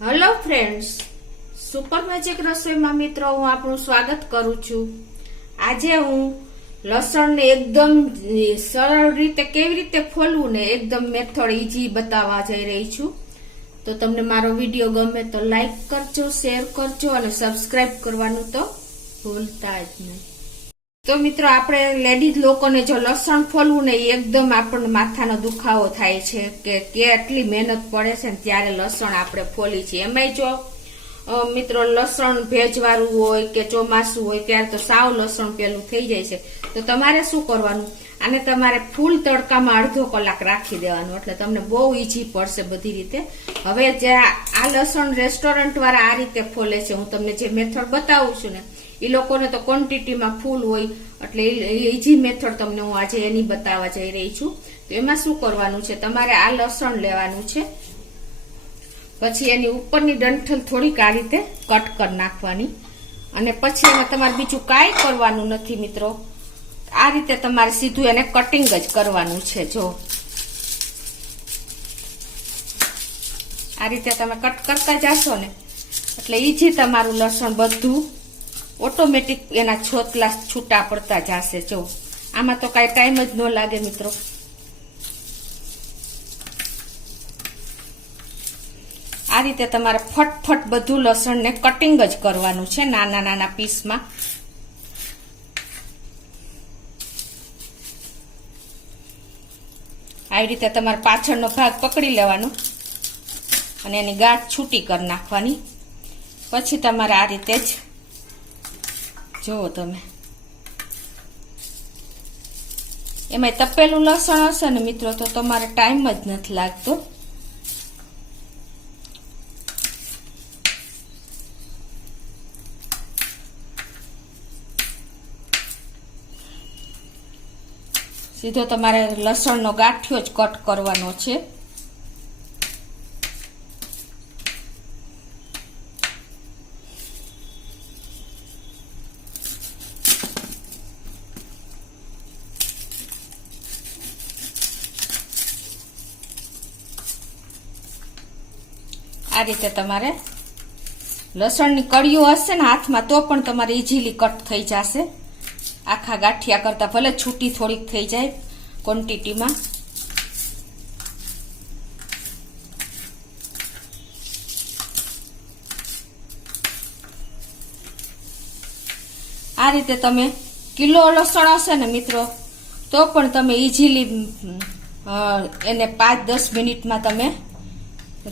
Hello friends, super magic રસોઈમાં મિત્રો હું આપણું સ્વાગત કરું છું। આજે હું લસણને એકદમ સરળ રીતે કેવી રીતે ફોલવું ને એકદમ મેથડ ઈઝી બતાવવા જઈ રહી છું। તો તમને મારો વિડીયો ગમે તો લાઈક કરજો, શેર કરજો અને સબસ્ક્રાઇબ કરવાનું તો ભૂલતા જ નહીં। તો મિત્રો આપણે લેડીઝ લોકોને જો લસણ ફોલવું ને એકદમ આપણને માથાનો દુખાવો થાય છે કે કેટલી મહેનત પડે છે ને ત્યારે લસણ આપણે ફોલી છીએ। એમાંય જો મિત્રો લસણ ભેજવાળું હોય કે ચોમાસું હોય ત્યારે તો સાવ લસણ પેલું થઈ જાય છે। તો તમારે શું કરવાનું, આને તમારે ફૂલ તડકામાં અડધો કલાક રાખી દેવાનું, એટલે તમને બહુ ઈઝી પડશે બધી રીતે। હવે જે આ લસણ રેસ્ટોરન્ટ વાળા આ રીતે ફોલે છે, હું તમને જે મેથડ બતાવું છું ને એ લોકોને તો ક્વોન્ટિટીમાં ફૂલ હોય, એટલે ઈઝી મેથડ તમને હું આજે એની બતાવવા જઈ રહી છું। તો એમાં શું કરવાનું છે, તમારે આ લસણ લેવાનું છે, પછી એની ઉપરની ડંઠલ થોડીક આ રીતે કટ કરી નાખવાની, અને પછી એમાં તમારે બીજું કાંઈ કરવાનું નથી મિત્રો। આ રીતે તમારે સીધું એને કટિંગ જ કરવાનું છે। જો આ રીતે તમે કટ કરતા જશો ને એટલે ઈઝી તમારું લસણ બધું ઓટોમેટિક એના છોતલા છૂટા પડતા જશે। જો આમાં તો કાંઈ ટાઈમ જ ન લાગે મિત્રો। આ રીતે તમારે ફટફટ બધું લસણને કટિંગ જ કરવાનું છે નાના નાના પીસમાં। આવી રીતે તમારે પાછળનો ભાગ પકડી લેવાનો અને એની ગાંઠ છૂટી કરી નાખવાની। પછી તમારે આ રીતે જ જુઓ તમે, એમાં તપેલું લસણ હશે ને મિત્રો તો તમારે ટાઈમ જ નથી લાગતો। સીધો તમારે લસણનો ગાંઠિયો જ કટ કરવાનો છે। આ રીતે તમારે લસણની કળીઓ હશે ને હાથમાં તો પણ તમારે ઈઝીલી કટ થઈ જશે। આખા ગાંઠિયા કરતા ભલે છૂટી થોડીક થઈ જાય ક્વોન્ટિટીમાં। આ રીતે તમે કિલો લસણ હશે ને મિત્રો તો પણ તમે ઈઝીલી એને 5-10 મિનિટમાં તમે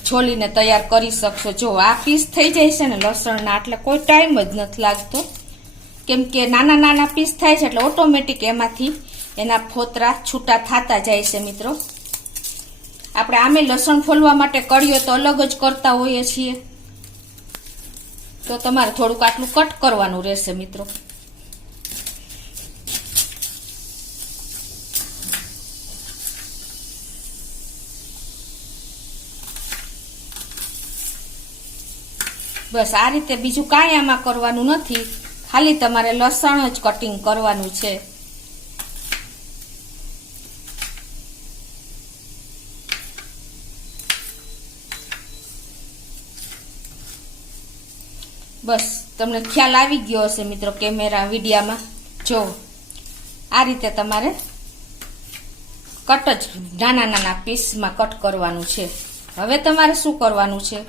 છોલીને તૈયાર કરી શકશો। જો આ પીસ થઈ જાય છે ને લસણના એટલે કોઈ ટાઈમ જ નથી લાગતો, કેમ કે નાના નાના પીસ થાય છે એટલે ઓટોમેટિક એમાંથી એના ફોતરા છૂટા થતા જાય છે મિત્રો। આપણે આમે લસણ ફોલવા માટે કળીઓ તો અલગ જ કરતા હોઈએ છીએ, તો તમારે થોડુંક આટલું કટ કરવાનું રહેશે મિત્રો। બસ આ રીતે બીજું કાંઈ આમાં કરવાનું નથી, ખાલી તમારે લસણ જ કટિંગ કરવાનું છે। બસ તમને ખ્યાલ આવી ગયો હશે મિત્રો કેમેરા વિડીયામાં। જો આ રીતે તમારે કટ જ નાના નાના પીસમાં કટ કરવાનું છે। હવે તમારે શું કરવાનું છે,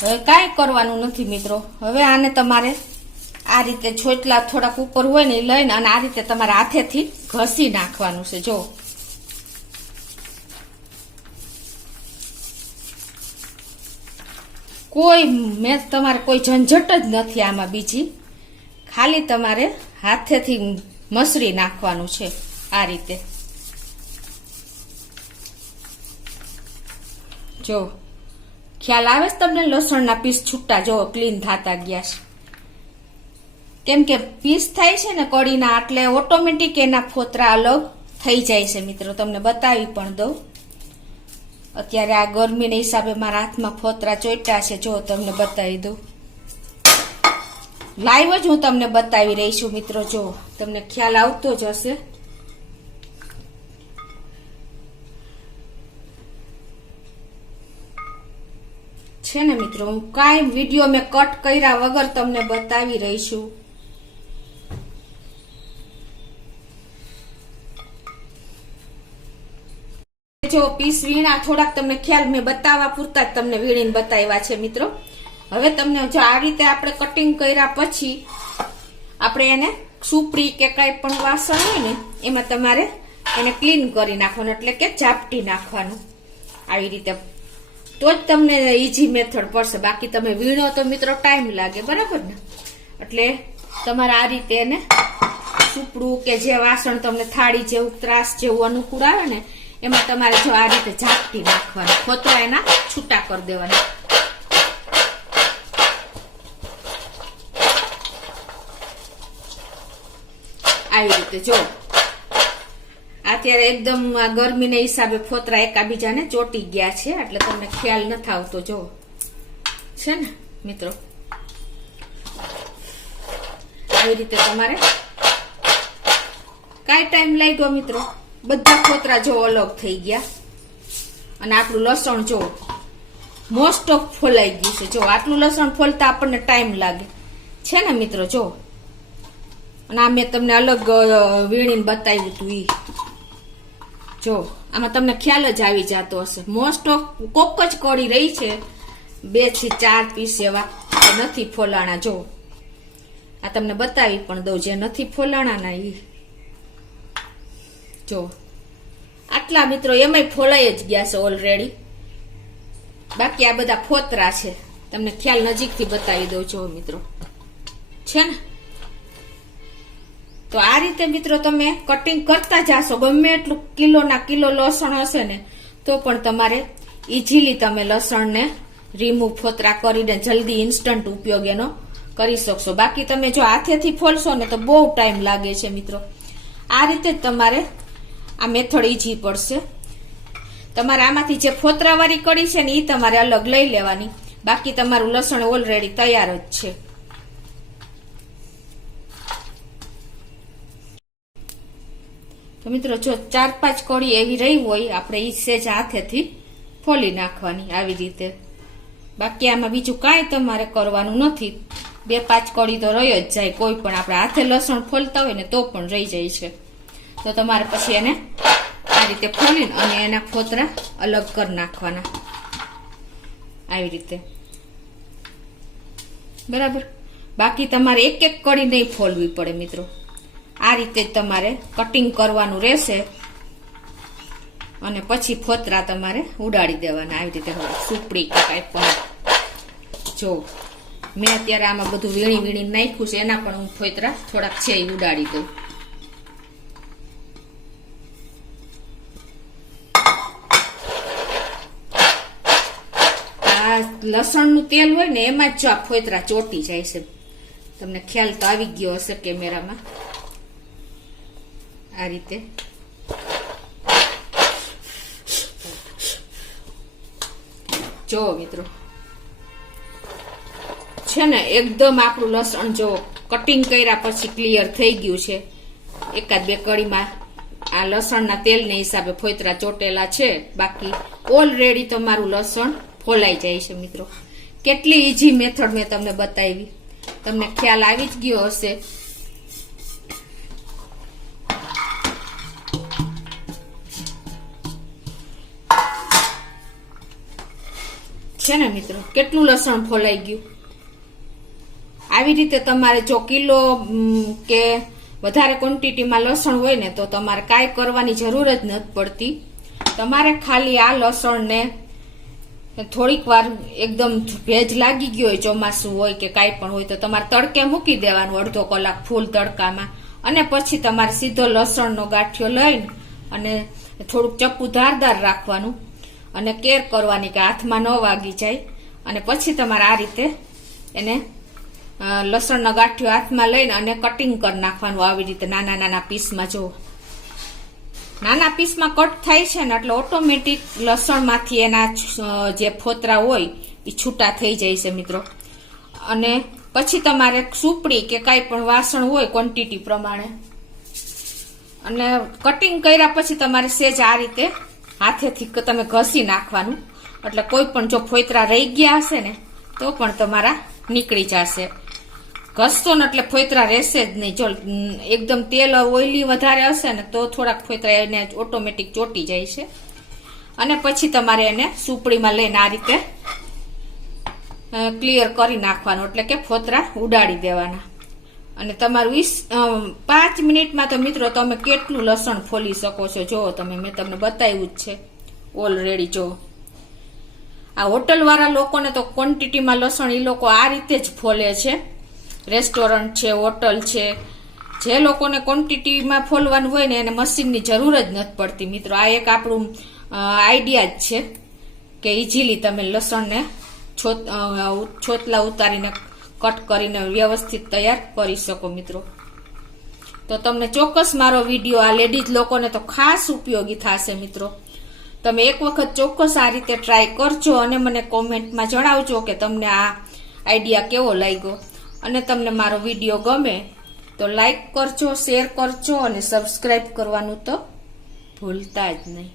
હવે કાંઈ કરવાનું નથી મિત્રો। હવે આને તમારે આ રીતે છોટલા થોડાક ઉપર હોય ને લઈને અને આ રીતે તમારે હાથેથી ઘસી નાખવાનું છે। જો તમારે કોઈ ઝંઝટ જ નથી આમાં બીજી, ખાલી તમારે હાથેથી મસળી નાખવાનું છે આ રીતે। જો ખ્યાલ આવે છે તમને, લસણના પીસ છૂટા જો ક્લીન થતા ગયા છે, કેમ કે પીસ થાય છે ને કઢીના એટલે ઓટોમેટિક એના ફોતરા અલગ થઈ જાય છે મિત્રો। તમને બતાવી પણ દઉં, અત્યારે આ ગરમીના હિસાબે મારા હાથમાં ફોતરા ચોટ્યા છે. જો તમને બતાવી દઉં, લાઈવ જ હું તમને બતાવી રહી છું મિત્રો. જો તમને ખ્યાલ આવતો જ હશે. છે ને મિત્રો, હું કાંઈ વિડીયો મેં કટ કર્યા વગર તમને બતાવી રહી છું. જો પીસ વીણા થોડાક તમને ખ્યાલ મેં બતાવવા પૂરતા જ તમને વીણીને બતાવ્યા છે મિત્રો. હવે તમને જો આ રીતે આપણે કટિંગ કર્યા પછી આપણે એને સુપડી કે કઈ પણ વાસણ હોય ને એમાં તમારે એને ક્લીન કરી નાખવાનું, એટલે કે ઝાપટી નાખવાનું આવી રીતે. તો જ તમને ઈઝી મેથડ પડશે. બાકી તમે વીણો તો મિત્રો ટાઈમ લાગે, બરાબર ને? એટલે તમારે આ રીતે એને સુપડું કે જે વાસણ તમને થાળી જેવું ત્રાસ જેવું અનુકૂળ આવે ને એમાં તમારે જો આ રીતે ઝાપટી નાખવાનું, ફોતરા એના છૂટા કરી દેવાના. આવી રીતે જો અત્યારે એકદમ ગરમીના હિસાબે ફોતરા એકાબીજાને ચોટી ગયા છે, એટલે તમને ખ્યાલ નથી આવતો. જો છે ને મિત્રો, આવી રીતે તમારે કાંઈ ટાઈમ લાગ્યો મિત્રો, બધા ફોતરા જો અલગ થઈ ગયા. અને આપણું લસણ જો મોસ્ટ ઓફ ફોલાઈ ગયું છે. જો આટલું લસણ ફોલતા આપણને ટાઈમ લાગે છે ને મિત્રો. જો અને આ મેં તમને અલગ વીણીને બતાવ્યું હતું ઈ. જો આમાં તમને ખ્યાલ જ આવી જતો હશે. મોસ્ટ ઓફ કોક જ કળી રહી છે, 2 થી 4 પીસ એવા નથી ફોલાણા. જો આ તમને બતાવી પણ દઉં, જે નથી ફોલાણા ના ઈ જો આટલા મિત્રો એમાંય ફોલાઈ જ ગયા છે ઓલરેડી. બાકી આ બધા ફોતરા છે, તમને ખ્યાલ નજીકથી બતાવી દઉં. જો મિત્રો છે ને, તો આ રીતે મિત્રો તમે કટિંગ કરતા જાશો. ગમે એટલું કિલોના કિલો લસણ હશે ને તો પણ તમારે ઇઝીલી તમે લસણને રિમૂવ ફોતરા કરીને જલ્દી ઇન્સ્ટન્ટ ઉપયોગ એનો કરી શકશો. બાકી તમે જો હાથેથી ફોલશો ને તો બહુ ટાઈમ લાગે છે મિત્રો. આ રીતે જ તમારે આ મેથડ ઈઝી પડશે. તમારે આમાંથી જે ફોતરાવાળી કળી છે ને એ તમારે અલગ લઈ લેવાની. બાકી તમારું લસણ ઓલરેડી તૈયાર જ છે. તો મિત્રો જો 4-5 કળી એવી રહી હોય, આપણે ઈ સેજ હાથેથી ફોલી નાખવાની આવી રીતે. બાકી આમાં બીજું કાંઈ તમારે કરવાનું નથી. 2-5 કળી તો રહી જ જાય. કોઈ પણ આપણે હાથે લસણ ફોલતા હોય ને તો પણ રહી જાય છે. તો તમારે પછી એને આ રીતે ફોલીને અને એના ફોતરા અલગ કરી નાખવાના આવી રીતે, બરાબર. બાકી તમારે એક એક કળી નહીં ફોલવી પડે મિત્રો. આ રીતે જ તમારે કટિંગ કરવાનું રહેશે અને પછી ફોતરા તમારે ઉડાડી દેવાના આવી રીતે. સુપડી કે કાંઈ પણ જો મેં અત્યારે આમાં બધું વીણી વીણી નાખ્યું છે, એના પણ હું ફોતરા થોડાક છે એ ઉડાડી દઉં. લસણનું તેલ હોય ને એમાં જ જો આ ફોતરા ચોટી જાય છે. તમને ખ્યાલ તો આવી ગયો હશે કેમેરામાં. આ રીતે જો મિત્રો છે ને એકદમ આપણું લસણ જો કટિંગ કર્યા પછી ક્લિયર થઈ ગયું છે. 1-2 કળીમાં આ લસણના તેલને હિસાબે ફોતરા ચોટેલા છે. બાકી ઓલરેડી તમારું લસણ ફોલાઈ જાય છે મિત્રો. કેટલી ઈઝી મેથડ મેં તમને બતાવી, તમને ખ્યાલ આવી જ ગયો હશે. છે ને મિત્રો, કેટલું લસણ ફોલાઈ ગયું. આવી રીતે તમારે જો કિલો કે વધારે ક્વોન્ટિટીમાં લસણ હોય ને તો તમારે કાંઈ કરવાની જરૂર જ નથી પડતી. તમારે ખાલી આ લસણને થોડીક વાર એકદમ ભેજ લાગી ગયો હોય, ચોમાસું હોય કે કાંઈ પણ હોય, તો તમારે તડકે મૂકી દેવાનું 1/2 કલાક ફૂલ તડકામાં. અને પછી તમારે સીધો લસણનો ગાંઠિયો લઈને અને થોડુંક ચપ્પુ ધારદાર રાખવાનું અને કેર કરવાની કે હાથમાં ન વાગી જાય. અને પછી તમારે આ રીતે એને લસણનો ગાંઠિયો હાથમાં લઈને અને કટિંગ કરી નાખવાનું આવી રીતે નાના નાના પીસમાં. જો નાના પીસમાં કટ થાય છે ને એટલે ઓટોમેટિક લસણમાંથી એના જે ફોતરા હોય એ છૂટા થઈ જાય છે મિત્રો. અને પછી તમારે સુપડી કે કાંઈ પણ વાસણ હોય ક્વોન્ટિટી પ્રમાણે અને કટિંગ કર્યા પછી તમારે સેજ આ રીતે હાથેથી તમે ઘસી નાખવાનું. એટલે કોઈ પણ જો ફોતરા રહી ગયા હશે ને તો પણ તમારા નીકળી જશે. ઘસશો ને એટલે ફોતરા રહેશે જ નહીં. જો એકદમ તેલ ઓઇલી વધારે હશે ને તો થોડાક ફોતરા એને ઓટોમેટિક ચોટી જાય છે. અને પછી તમારે એને સુપડીમાં લઈને આ રીતે ક્લિયર કરી નાખવાનું, એટલે કે ફોતરા ઉડાડી દેવાના. અને તમારું 5 મિનિટમાં તો મિત્રો તમે કેટલું લસણ ફોલી શકો છો. જો તમે મેં તમને બતાવ્યું જ છે ઓલરેડી. જો આ હોટલ વાળા લોકોને તો ક્વોન્ટિટીમાં લસણ એ લોકો આ રીતે જ ફોલે છે. રેસ્ટોરન્ટ છે, હોટલ છે, જે લોકોને ક્વોન્ટિટીમાં ફોલવાનું હોય ને એને મશીનની જરૂર જ નથી પડતી મિત્રો. આ એક આપણું આઈડિયા જ છે કે ઇઝીલી તમે લસણને છોતલા ઉતારીને કટ કરીને વ્યવસ્થિત તૈયાર કરી શકો મિત્રો. તો તમને ચોક્કસ મારો વિડીયો આ લેડીઝ લોકોને તો ખાસ ઉપયોગી થશે મિત્રો. તમે એક વખત ચોક્કસ આ રીતે ટ્રાય કરજો અને મને કોમેન્ટમાં જણાવજો કે તમને આ આઈડિયા કેવો લાગ્યો. અને તમને મારો વિડીયો ગમે તો લાઈક કરજો, શેર કરજો અને સબસ્ક્રાઈબ કરવાનું તો ભૂલતા જ નહીં.